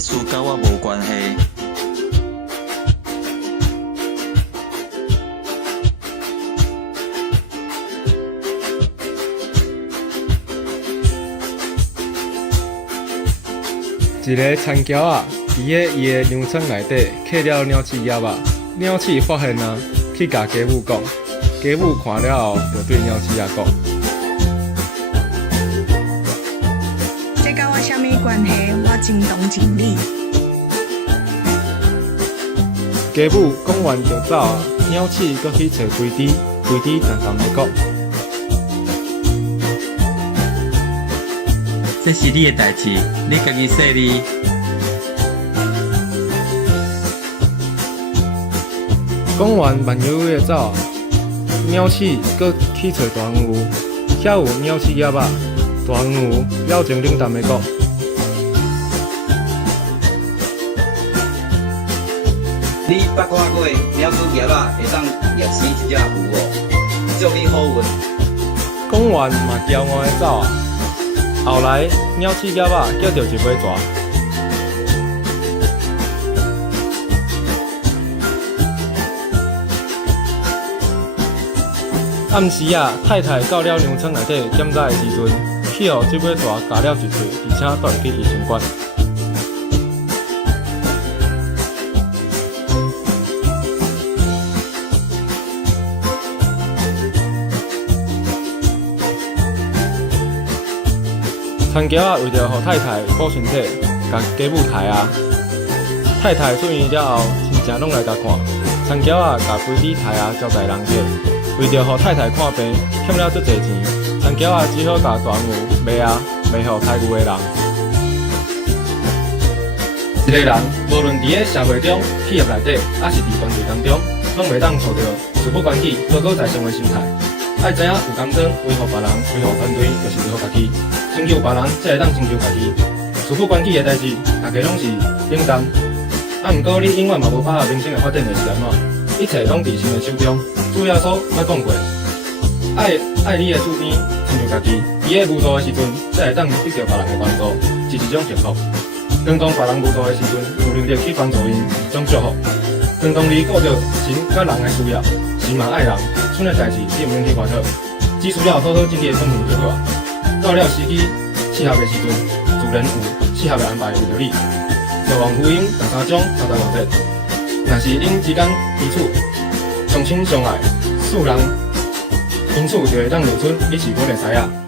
事甲我无关系。一个田桥啊，伫伊的粮仓内底刻了鸟鼠叶仔。鸟鼠发现啊，去甲家母讲，家母看了后，就对鸟鼠叶讲：这甲我啥物关系？我真同情你。家母讲完就走啊，鸟鼠搁去找规枝，规枝淡淡的讲：这是你的代志，你家己说哩。讲完慢悠悠的走啊，鸟鼠搁去找大黄牛，遐有鸟鼠叶仔。大黄牛了情冷淡的讲：你捌看过鸟鼠叶仔会当压死一只牛哦？祝你好运。讲完嘛骄傲的走啊。后来鸟鼠叶仔捡到一尾蛇。暗时啊，太太到了粮仓内底检查的时阵，去互这尾蛇咬了一喙，而且带入去医生馆。田桥啊，为着互太太补身体，甲家母抬啊。太太出院了后，亲情拢来甲看。田桥啊，甲规枝抬啊，招待人客。为着互太太看病，欠了足侪钱，田桥啊只好甲大牛卖啊，卖互开牛的人。一个人无论伫咧社会中、企业内底，还是伫团队当中，拢袂当抱着事不关己、高高在上的心态。爱知影有感情，维护别人、维护团队，就是维护家己。成就别人，才会当成就家己。事不关己的代志，大家拢是冷淡。啊，毋过你永远嘛无把握人生的发展就是安怎？一切拢伫神的手中。主耶稣捌讲过，爱你的厝边，亲像家己。伫咧无助的时阵，才会当得到别人的帮助，是一种幸福。当别人无助的时阵，有能力去帮助因，是一种祝福。当你顾着神甲人的需要，神嘛爱人，剩的代志你毋免去管讨，只需要好好尽力奉献就好。到了时机适合的时阵，自然有适合的安排为着你。若望福音13章36节，若是恁之间彼此相亲相爱，世人因此就会当认出你是阮的师仔。